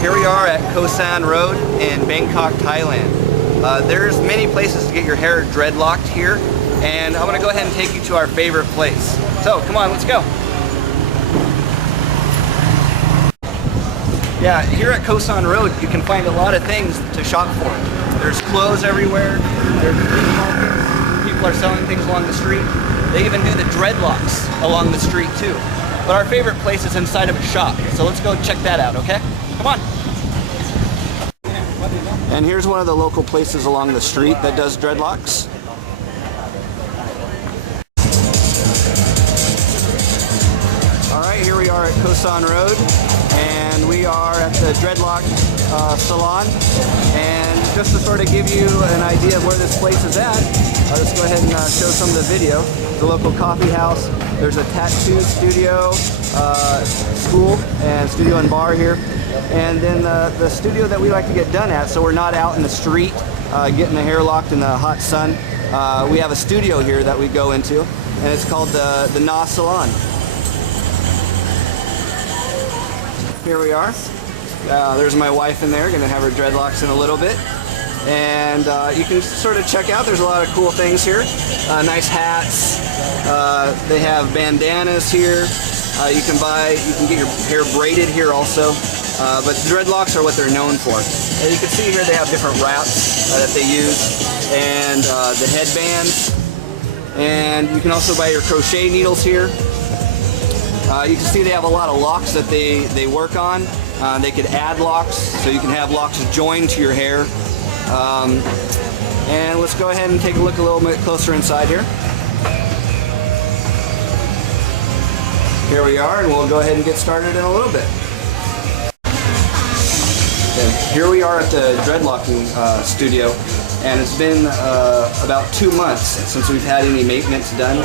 Here we are at Kao San Road in Bangkok, Thailand. There's many places to get your hair dreadlocked here, and I'm going to go ahead and take you to our favorite place. So come on, let's go. Yeah, here at Kao San Road you can find a lot of things to shop for. There's clothes everywhere, there's flea markets, people are selling things along the street. They even do the dreadlocks along the street too. But our favorite place is inside of a shop, so let's go check that out, okay? Come on. And here's one of the local places along the street that does dreadlocks. Alright, here we are at Kao San Road, and we are at the dreadlock salon. And just to sort of give you an idea of where this place is at, I'll just go ahead and show some of the video. The local coffee house, there's a tattoo studio, school, and studio and bar here. And then the studio that we like to get done at, so we're not out in the street getting the hair locked in the hot sun. We have a studio here that we go into, and it's called the salon. Here we are. There's my wife in there, going to have her dreadlocks in a little bit. And you can sort of check out, there's a lot of cool things here. Nice hats. They have bandanas here. You can get your hair braided here also. But dreadlocks are what they're known for. And you can see here they have different wraps that they use, and the headbands. And you can also buy your crochet needles here. You can see they have a lot of locks that they work on. They could add locks, so you can have locks joined to your hair. And let's go ahead and take a look a little bit closer inside here. Here we are, and we'll go ahead and get started in a little bit. Okay, here we are at the dreadlocking studio, and it's been about 2 months since we've had any maintenance done,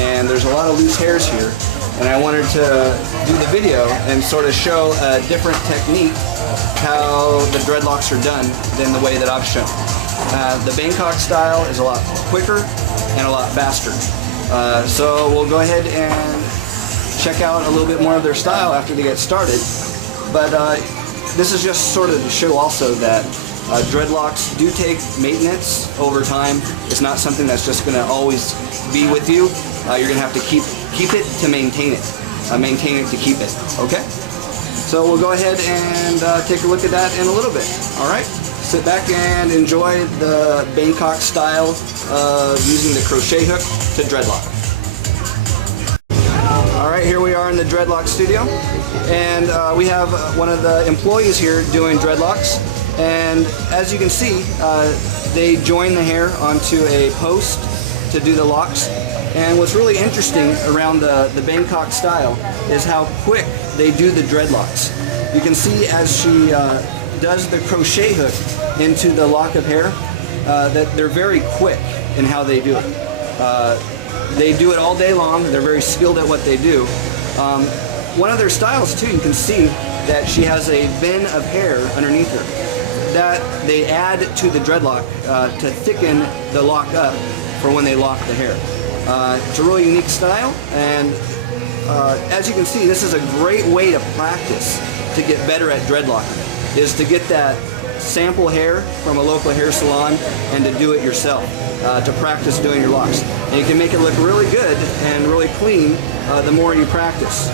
and there's a lot of loose hairs here. And I wanted to do the video and sort of show a different technique how the dreadlocks are done than the way that I've shown. The Bangkok style is a lot quicker and a lot faster. So we'll go ahead and check out a little bit more of their style after they get started. But this is just sort of to show also that dreadlocks do take maintenance over time. It's not something that's just going to always be with you. You're going to have to keep it to maintain it. Maintain it to keep it. Okay? So we'll go ahead and take a look at that in a little bit. Alright? Sit back and enjoy the Bangkok style of using the crochet hook to dreadlock. Alright, here we are in the dreadlock studio. And we have one of the employees here doing dreadlocks. And as you can see, they join the hair onto a post to do the locks. And what's really interesting around the Bangkok style is how quick they do the dreadlocks. You can see as she does the crochet hook into the lock of hair that they're very quick in how they do it. They do it all day long. They're very skilled at what they do. One of their styles too, you can see that she has a bin of hair underneath her that they add to the dreadlock to thicken the lock up for when they lock the hair. It's a really unique style, and as you can see, this is a great way to practice to get better at dreadlocking, is to get that sample hair from a local hair salon and to do it yourself, to practice doing your locks. And you can make it look really good and really clean the more you practice.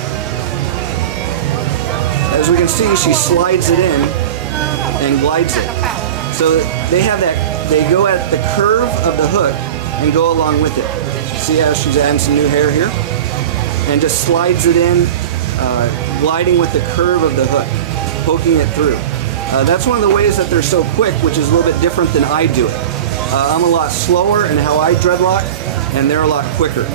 As we can see, she slides it in and glides it. So they have that, they go at the curve of the hook and go along with it. See how she's adding some new hair here? And just slides it in, gliding with the curve of the hook, poking it through. That's one of the ways that they're so quick, which is a little bit different than I do it. I'm a lot slower in how I dreadlock, and they're a lot quicker.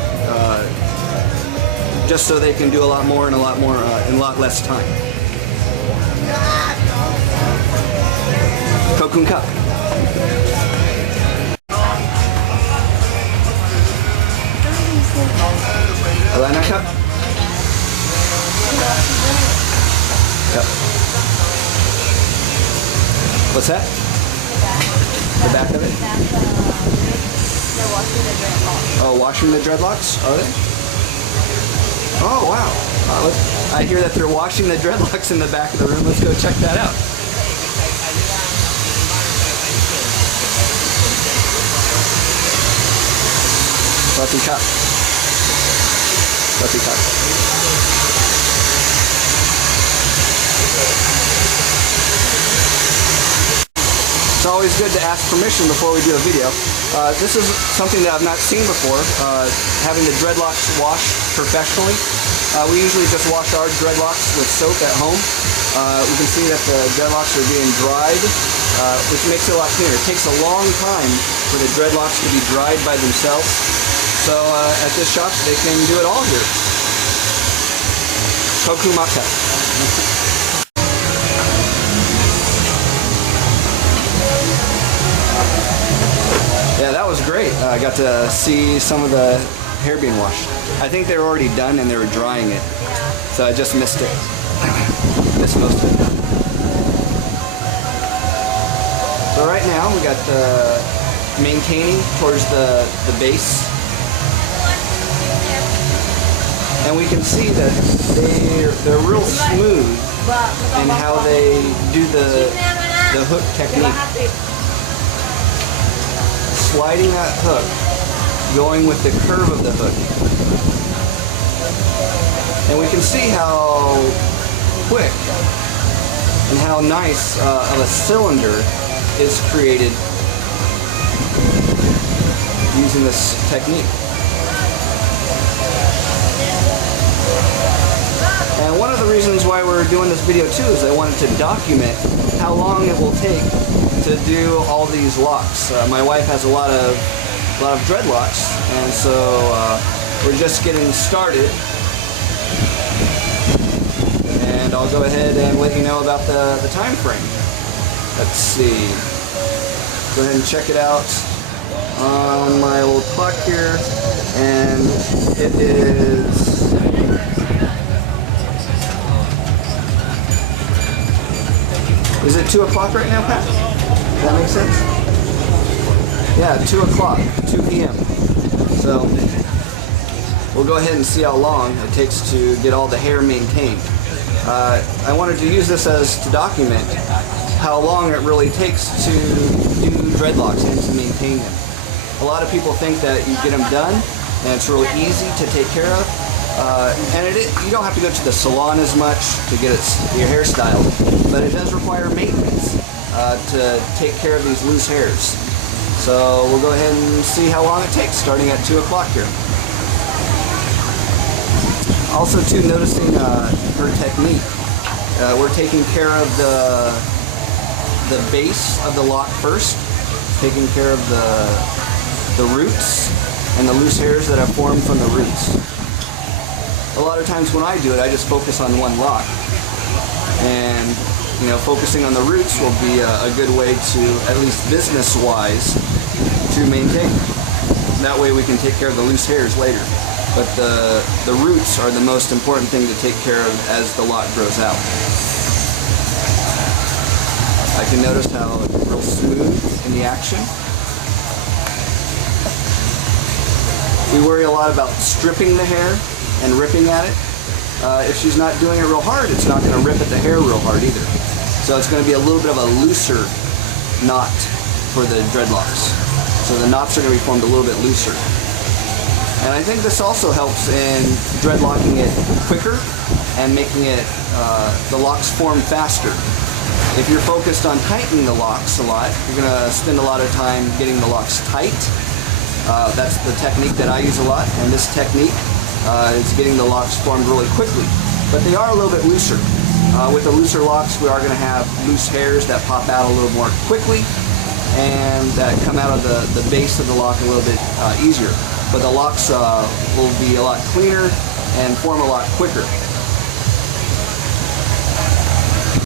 Just so they can do a lot more in a lot less time. Kokun Cup. Alana Cup. Yep. What's that? The back of it? They're washing the dreadlocks. Oh, washing the dreadlocks? Are they? Oh wow! I hear that they're washing the dreadlocks in the back of the room. Let's go check that out. Let's cut. Let's cut. It's always good to ask permission before we do a video. This is something that I've not seen before, having the dreadlocks washed professionally. We usually just wash our dreadlocks with soap at home. We can see that the dreadlocks are being dried, which makes it a lot cleaner. It takes a long time for the dreadlocks to be dried by themselves. So at this shop, they can do it all here. Kokumaka. Yeah, that was great. I got to see some of the hair being washed. I think they were already done and they were drying it. So I just missed it. Missed most of it. So right now we got the maintaining towards the base. And we can see that they're real smooth in how they do the hook technique. Sliding that hook, going with the curve of the hook. And we can see how quick and how nice of a cylinder is created using this technique. And one of the reasons why we're doing this video too is I wanted to document how long it will take to do all these locks. My wife has a lot of dreadlocks, and so we're just getting started. And I'll go ahead and let you know about the time frame. Let's see. Go ahead and check it out on my old clock here, and it is. Is it 2 o'clock right now, Pat? Does that make sense? Yeah, 2 o'clock, 2 p.m. So we'll go ahead and see how long it takes to get all the hair maintained. I wanted to use this as to document how long it really takes to do dreadlocks and to maintain them. A lot of people think that you get them done and it's really easy to take care of. And you don't have to go to the salon as much to get your hair styled, but it does require maintenance to take care of these loose hairs. So we'll go ahead and see how long it takes, starting at 2 o'clock here. Also too, noticing her technique. We're taking care of the base of the lock first, taking care of the roots and the loose hairs that have formed from the roots. A lot of times when I do it, I just focus on one lock. And, you know, focusing on the roots will be a good way to, at least business-wise, to maintain. That way we can take care of the loose hairs later. But the roots are the most important thing to take care of as the lock grows out. I can notice how it's real smooth in the action. We worry a lot about stripping the hair and ripping at it. If she's not doing it real hard, it's not going to rip at the hair real hard either. So it's going to be a little bit of a looser knot for the dreadlocks. So the knots are going to be formed a little bit looser. And I think this also helps in dreadlocking it quicker and making it the locks form faster. If you're focused on tightening the locks a lot, you're going to spend a lot of time getting the locks tight. That's the technique that I use a lot, and this technique is getting the locks formed really quickly. But they are a little bit looser. With the looser locks, we are going to have loose hairs that pop out a little more quickly and that come out of the base of the lock a little bit easier. But the locks will be a lot cleaner and form a lot quicker.